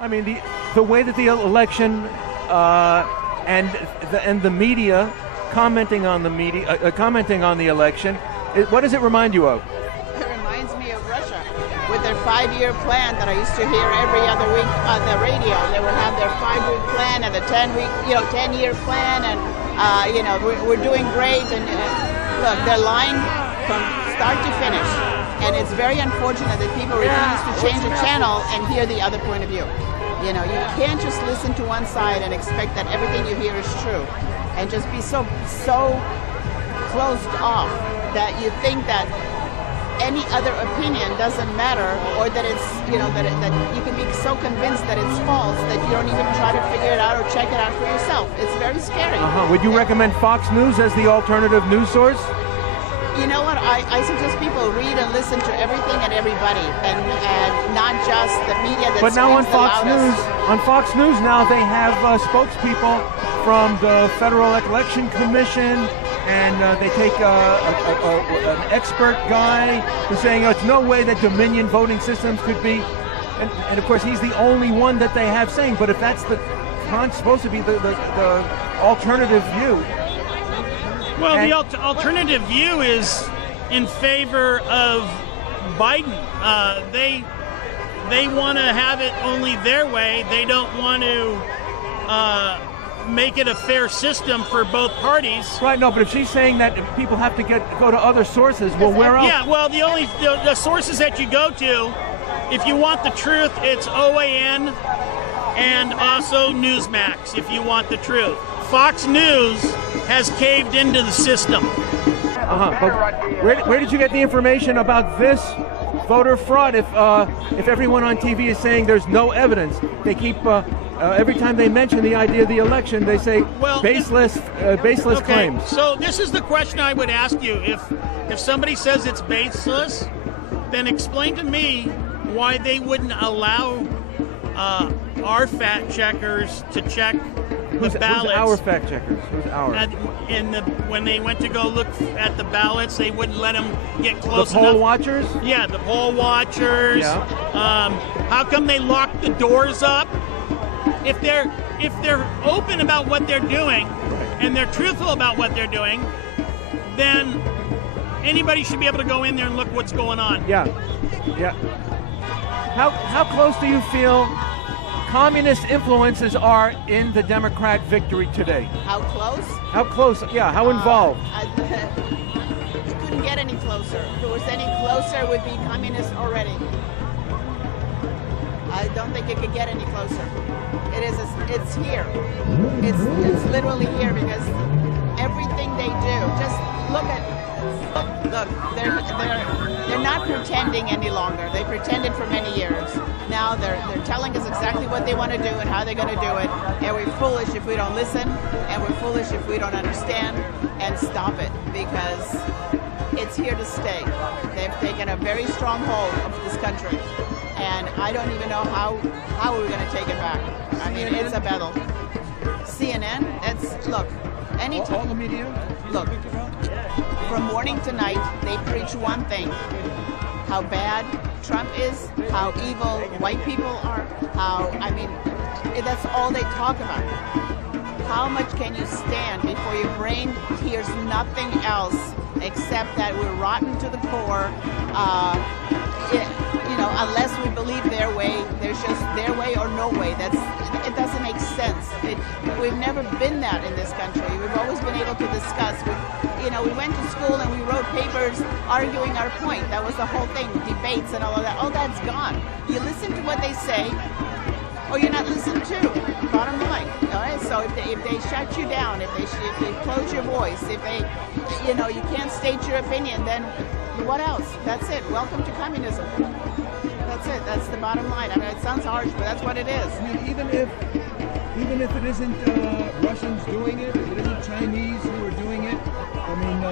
I mean, the way that the election and the media commenting on the election, what does it remind you of? It reminds me of Russia with their 5-year plan that I used to hear every other week on the radio. They would have their 5-week plan and the 10-year plan, and we're doing great. And look, they're lying from start to finish, and it's very unfortunate that people refuse to change the channel and hear the other point of view. You know, you can't just listen to one side and expect that everything you hear is true, and just be so closed off that you think that any other opinion doesn't matter, or that it's, that you can be so convinced that it's false that you don't even try to figure it out or check it out for yourself. It's very scary. Would you recommend Fox News as the alternative news source? You know what? I suggest people read and listen to everything and everybody, and not just the media that But now on screams the Fox loudest. Fox News now they have spokespeople from the Federal Election Commission, and they take an expert guy who's saying it's no way that Dominion voting systems could be, and of course he's the only one that they have saying. But if that's supposed to be the alternative view. Well, the alternative view is in favor of Biden. They want to have it only their way. They don't want to make it a fair system for both parties. Right. No, but if she's saying that people have to go to other sources, well, where else? Yeah. Well, the sources that you go to, if you want the truth, it's OAN and also Newsmax. If you want the truth, Fox News has caved into the system. But where did you get the information about this voter fraud? If everyone on TV is saying there's no evidence, they keep every time they mention the idea of the election, they say baseless claims. So this is the question I would ask you: if somebody says it's baseless, then explain to me why they wouldn't allow our fact checkers to check the ballots. Who's our fact checkers? Who's our? When they went to go look at the ballots, they wouldn't let them get close enough. The poll watchers? Yeah, the poll watchers. Yeah. How come they lock the doors up? If they're open about what they're doing and they're truthful about what they're doing, then anybody should be able to go in there and look what's going on. Yeah. How close do you feel communist influences are in the Democrat victory today? How close? How close? Yeah. How involved? It couldn't get any closer. If it was any closer, it would be communist already. I don't think it could get any closer. It's here. It's literally here, because everything they do, just look, they're not pretending any longer. They pretended for many years. Now they're telling us exactly what they want to do and how they're going to do it, and we're foolish if we don't listen, and we're foolish if we don't understand and stop it, because it's here to stay. They've taken a very strong hold of this country, and I don't even know how we're going to take it back. I mean, it's a battle. CNN, look, anytime. All the media? Look, from morning to night, they preach one thing: how bad Trump is, how evil white people are, that's all they talk about. How much can you stand before your brain hears nothing else except that we're rotten to the core? Unless we believe their way, there's just their way or no way. It doesn't make sense. We've never been that in this country. We've always been able to discuss. We went to school and we wrote papers arguing our point. That was the whole thing, debates and all of that. All that's gone. You listen to what they say, or you're not listened to. Bottom line. All right. So if they shut you down, if they close your voice, if they, you can't state your opinion, then what else? That's it. Welcome to communism. That's it. That's the bottom line. I mean, it sounds harsh, but that's what it is. I mean, even if it isn't Russians doing it, if it isn't Chinese who are doing it, I mean,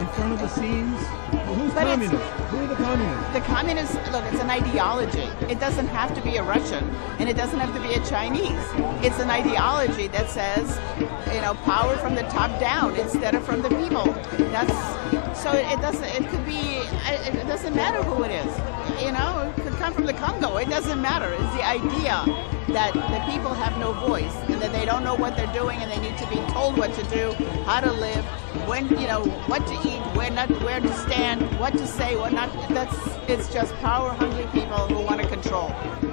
in front of the scenes, well, who's communist? Who are the communists? The communists, look, it's an ideology. It doesn't have to be a Russian, and it doesn't have to be a Chinese. It's an ideology that says, power from the top down instead of from the people. It doesn't matter who it is. It could come from the Congo. It doesn't matter. idea that the people have no voice and that they don't know what they're doing and they need to be told what to do, how to live, when, what to eat, where to stand, what to say, what not. It's just power-hungry people who want to control.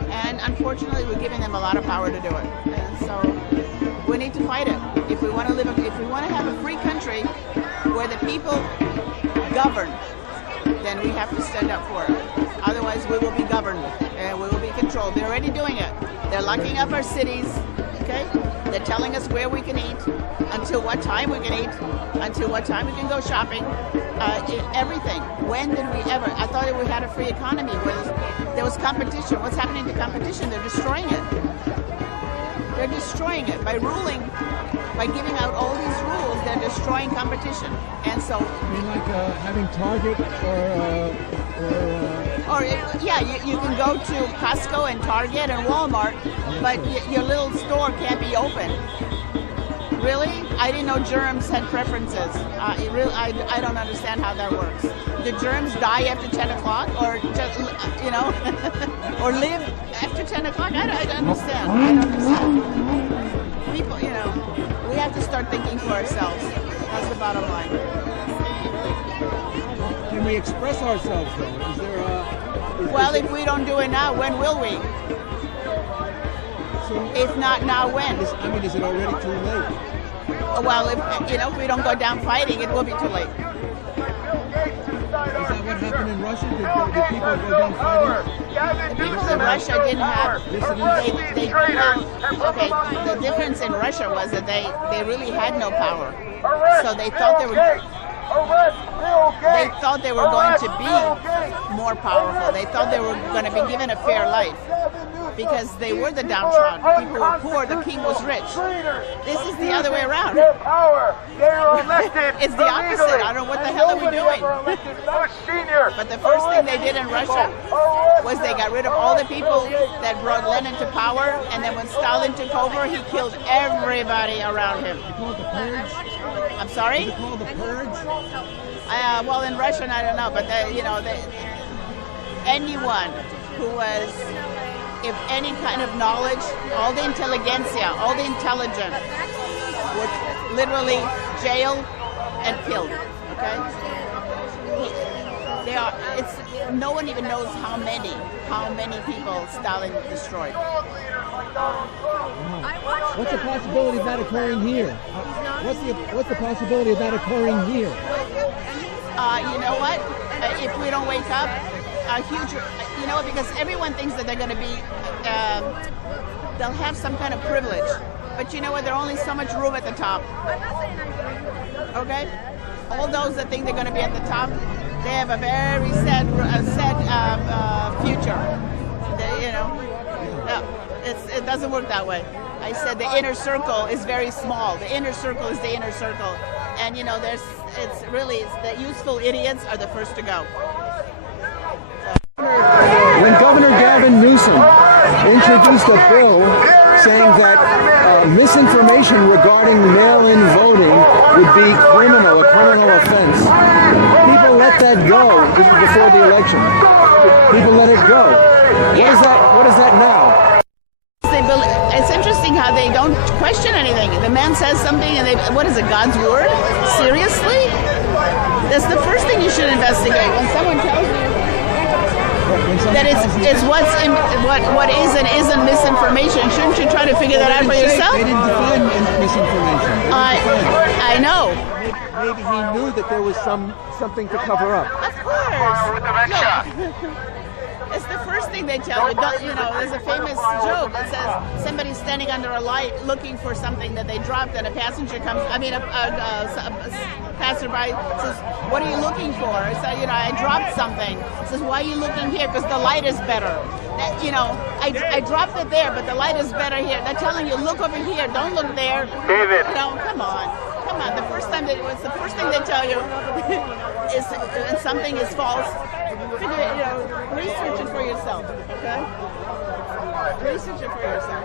And unfortunately, we're giving them a lot of power to do it. And so we need to fight it. If we want to have a free country where the people govern, then we have to stand up for it. Otherwise, we will be governed and we will be controlled. They're already doing it. They're locking up our cities, okay? They're telling us where we can eat, until what time we can eat, until what time we can go shopping, everything. When did we ever? I thought we had a free economy where there was competition. What's happening to competition? They're destroying it. They're destroying it by ruling, by giving out all these rules. They're destroying competition, and so. You mean like having Target or yeah, you can go to Costco and Target and Walmart, but your little store can't be open. Really? I didn't know germs had preferences. I don't understand how that works. Do germs die after 10 o'clock, or just or live after 10 o'clock? I don't understand. I don't understand. People, we have to start thinking for ourselves. That's the bottom line. Can we express ourselves though? Is there well, if we don't do it now, when will we? So, if not now, when? Is it already too late? Well, if we don't go down fighting, it will be too late. Is that what happened in Russia? Did people go down fighting? The people in Russia didn't have. Okay. The difference in Russia was that they really had no power, so they thought they were. They thought they were going to be more powerful. They thought they were going to be given a fair life because they were the downtrodden. People were poor, the king was rich. This is the other way around. It's the opposite. I don't know what the hell are we doing. But the first thing they did in Russia was they got rid of all the people that brought Lenin to power, and then when Stalin took over, he killed everybody around him. They call it the purge? I'm sorry? Is it called the purge? Well, in Russian, I don't know, but anyone who was, if any kind of knowledge, all the intelligentsia, all the intelligent, were literally jailed and killed. Okay, no one even knows how many people Stalin destroyed. What's the possibility of that occurring here? What's the possibility of that occurring here? You know what? If we don't wake up, a huge, because everyone thinks that they're going to be, they'll have some kind of privilege. But you know what? There's only so much room at the top. Okay? All those that think they're going to be at the top, they have a very sad future. No, it doesn't work that way. I said the inner circle is very small. The inner circle is the inner circle. And it's the useful idiots are the first to go. When Governor Gavin Newsom introduced a bill saying that misinformation regarding mail-in voting would be a criminal offense, people let that go before the election. People let it go. What is that now? It's interesting how they don't question anything. The man says something and what is it, God's word? Seriously? That's the first thing you should investigate. When someone tells you that it's what is and isn't misinformation, shouldn't you try to figure that out for yourself? They didn't define misinformation. I know. Maybe he knew that there was something to cover up. Of course. Look, it's the first thing they tell you. There's a famous joke that says somebody's standing under a light looking for something that they dropped, and a passenger comes. A passerby says, "What are you looking for?" I say, "I dropped something." He says, "Why are you looking here? Because the light is better." I dropped it there, but the light is better here. They're telling you, look over here. Don't look there. David. Come on. The first thing they tell you is when something is false. Research it for yourself, okay? Research it for yourself.